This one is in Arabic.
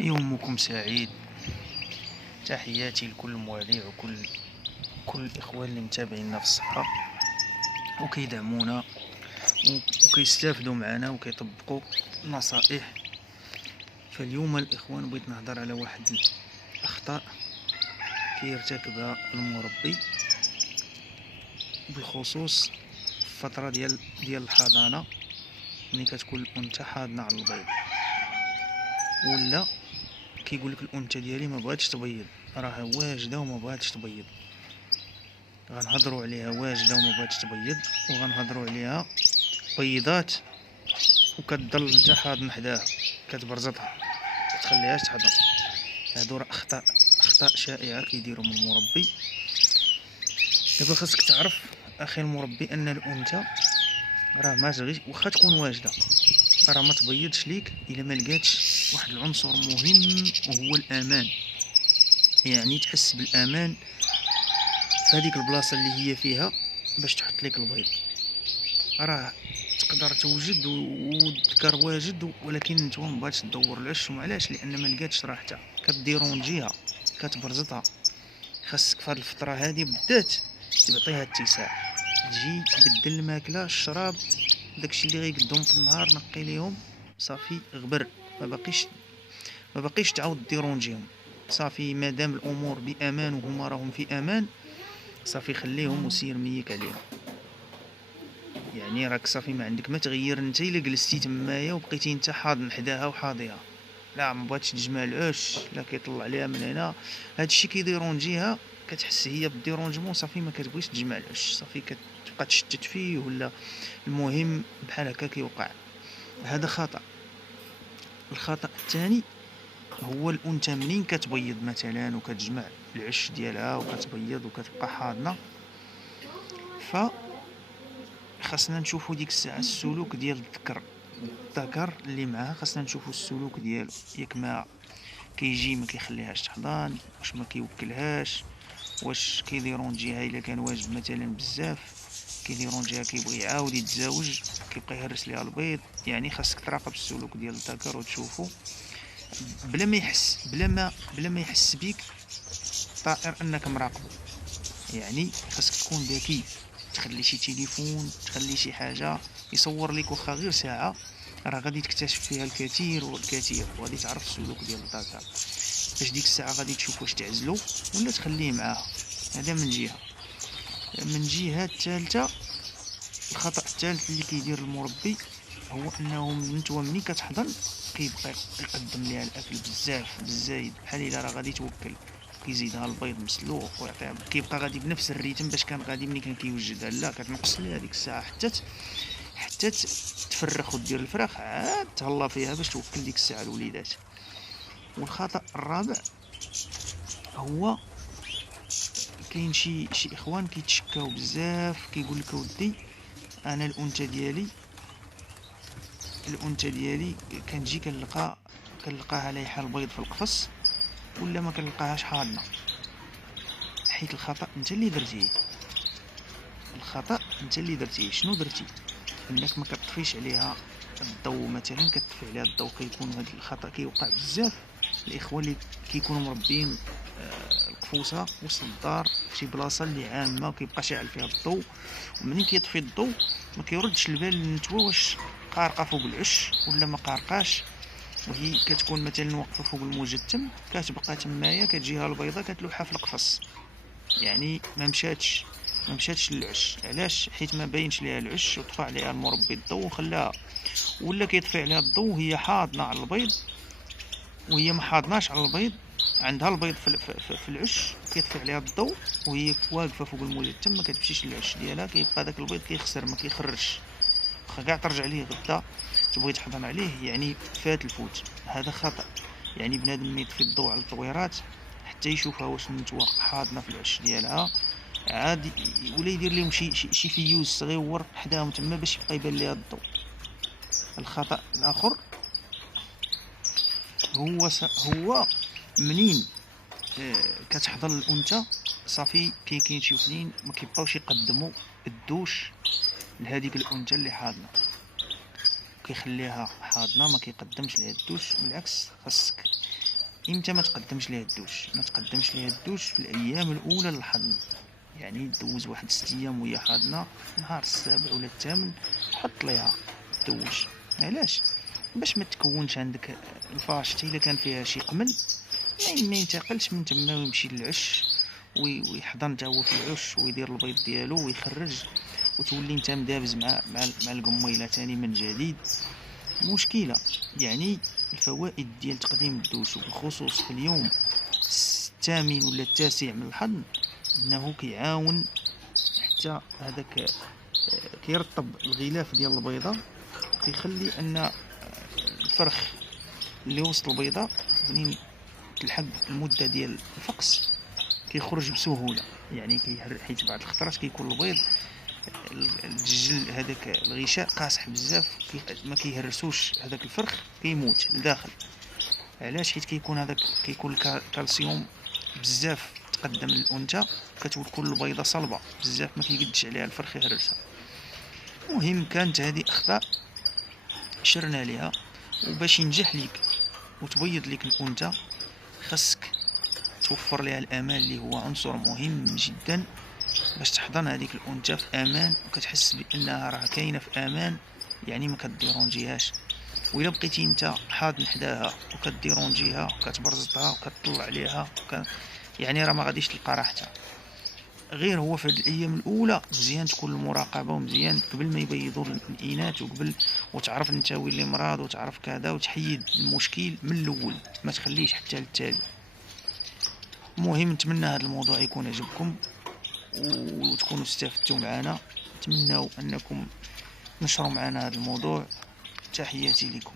يومكم سعيد. تحياتي لكل مواضيع وكل الإخوان اللي متابعيننا في الصحة وكيدعمونا وكيستافدوا معنا وكيطبقوا النصائح. فاليوم الإخوان بغيت نهضر على واحد الأخطاء كيرتكبها المربي بالخصوص الفترة ديال الحضانة، ملي كتكون الأنثى حاضنة على البيض، ولا كيقولك الأنثى ديالي ما بغاتش تبيض، راه واجده وما بغاتش تبيض. غنهضروا عليها واجده وما بغاتش تبيض، وغنهضروا عليها بيضات وكتضل انت حاضن حداها كتبرزطها كتخليهاش تحضن. هادو راه اخطاء شائعه كيديرهم المربي. دابا خاصك تعرف اخي المربي ان الانثى راه ما تغيش واخا تكون واجده، راه ما تبيضش ليك الا ما لقاتش واحد العنصر مهم وهو الامان. يعني تحس بالامان في هذيك البلاصه اللي هي فيها باش تحط لك البيض. راه تقدر توجد والذكر واجد، ولكن نتوما مبغاتش تدور العش. وعلاش؟ لان ما لقاتش راحتها، كديرونجيها كتبرزطها. خاصك في هذه الفتره هذه بالذات تعطيها اتساع، تجي تبدل الماكله الشراب داكشي اللي غيقدهم في النهار نقي ليهم صافي غبر. ما باقيش تعاود ديرونجيهم صافي. مادام الامور بامان وهما راهم في امان صافي خليهم وسير ميك عليهم. يعني راك صافي ما عندك ما تغير. انت الا جلستي تمايا وبقيتي انت حاضن حداها وحاضيها، لا ما بغاتش تجمع العش، لا كيطلع عليها من هنا هادشي كيديرونجيها، كتحس هي بالديرونجمون صافي ما كتبغيش تجمع العش، صافي كتبقى تشتت فيه ولا المهم بحال هكا كيوقع. هذا خطأ. الخطأ الثاني هو الانثى منين كتبيض مثلا وكتجمع العش ديالها وكتبيض وكتبقى حاضنه، خاصنا نشوفوا ديك الساعه السلوك ديال الذكر اللي معها. خاصنا نشوفوا السلوك ديالو، ياك ما كيجي ما كيخليهاش تحضان، واش ما كيوكلهاش، واش كيديرونجيها الا كان واجد مثلا بزاف كيديرونجيها كيبغي يعاود يتزاوج كيبقى يهرس ليها البيض. يعني خاصك تراقب السلوك ديال الذكر وتشوفو بلا ما يحس بيك طائر انك مراقبه. يعني خاصك تكون ذكي، تخلي شي تليفون، تخلي شي حاجه يصور لك واخا غير ساعه، راه غادي تكتشف فيها الكثير والكثير، وغادي تعرف السلوك ديال الذكر. باش ديك الساعه غادي تشوف واش تعزلو ولا تخليه معاها. هذا من جهه. من جهه الثالثه، الخطا الثالث اللي كيدير المربي هو انه نتوما ملي كتحضن كيبقى يقدم ليها الاكل بزاف بالزايد، بحال الا راه غادي توكل، كيزيدها البيض مسلوق ويعطيها، كيبقى غادي بنفس الريتم باش كان غادي ملي كان كيوجدها. لا، كتنقص ليها ديك الساعه حتى تفرخ ودير الفراخ عاد تهلا فيها باش توكل ديك الساعه الوليدات. والخطا الرابع هو كاين شي اخوان كيتشكاو بزاف، كيقول لك اودي انا الانثى ديالي كنجي كنلقاها لايحه البيض في القفص ولا ما كنلقاهاش حاضنه. حيت الخطا انت اللي درتيه. شنو درتي؟ انك ما كتطفيش عليها الضوء مثلا، كتطفي عليها الضوء. كيكون هذا الخطا كيوقع بزاف الاخوه اللي كيكونوا مربيين القفوصه وسط الدار في شي بلاصه اللي عامه وكيبقى شاعل فيها الضوء، ومنين كيطفي الضوء ما كيردش البال للنتوى واش قارقه فوق العش ولا ما قارقاش، وهي كتكون مثلا واقفه فوق المجتم كتبقى تمايا كتجيها البيضه كتلوحها في القفص. يعني ما مشاتش للعش. علاش؟ حيت ما باينش ليها العش وطفى عليها المربي الضوء وخلاها، ولا كيطفي عليها الضوء وهي حاضنه على البيض وهي ما حاضناش على البيض، عندها البيض في العش، كيطفي عليها الضوء وهي واقفه فوق المجتم ما كتمشيش للعش ديالها، كيبقى داك البيض كيخسر ما كيخرجش، واخا كاع ترجع ليه غدا تبغي تحضن عليه يعني فات الفوت. هذا خطا. يعني بنادم يطفي الضوء على الطويرات حتى يشوفها واش النتوى حاضنه في العش ديالها، عاد ولا يدير لهم شي فيوز صغيور حداهم تما باش يبقى يبان ليها الضوء. الخطا الاخر هو منين كتحضر الانثى صافي كاين شي وحدين ما كيبقاوش يقدموا الدوش لهذيك الانثى اللي حاضنه، كيخليها حاضنه ما كيقدمش ليها الدوش. بالعكس خاصك امتى ما تقدمش ليها الدوش؟ ما تقدمش ليها الدوش في الايام الاولى للحضن، يعني دوز واحد 6 ايام وهي حاضنه، النهار السابع ولا الثامن حط ليها دوش. علاش؟ باش ما تكونش عندك الفاش حتى الا كان فيها شي قمل ما ينتقلش من تما ويمشي للعش ويحضن تا هو في العش ويدير البيض ديالو ويخرج، وتولي انت مدابز مع القميله تاني من جديد. مشكله. يعني الفوائد ديال تقديم الدوش وبالخصوص في اليوم الثامن ولا التاسع من الحضن انه كيعاون حتى هذاك كيرطب الغلاف ديال البيضه، كيخلي ان الفرخ اللي وسط البيضه منين تلحق المده ديال الفقس كيخرج بسهوله. يعني حيت بعض الخطرات كيكون البيض الجل هذاك الغشاء قاصح بزاف ما كيهرسوش هذاك الفرخ كيموت لداخل. علاش؟ حيت كيكون الكالسيوم بزاف تقدم للانثى، كتكون البيضه صلبه بزاف ما كيقدش عليها الفرخ يهرسها. المهم كانت هذه اخطاء شرنا ليها، وباش ينجح ليك وتبيض ليك الانثى خاصك توفر لها الامان اللي هو عنصر مهم جدا باش تحضن هذيك الانثى في امان وكتحس بانها راه كاينه في امان، يعني ما كديرونجيهاش. وإلا بقيتي انت حاضن حداها وكديرونجيها وكتبرزطها وكتطلع عليها يعني راه ما غاديش تلقى راحتها. غير هو في هذه الايام الاولى مزيان تكون المراقبه، ومزيان قبل ما يبيضوا الاناث وقبل وتعرف انت وين اللي مرض وتعرف كذا وتحيد المشكل من الاول، ما تخليش حتى للتالي. المهم نتمنى هذا الموضوع يكون عجبكم وتكونوا استفدتوا معنا. نتمنى انكم تنشروا معنا هذا الموضوع. تحياتي لكم.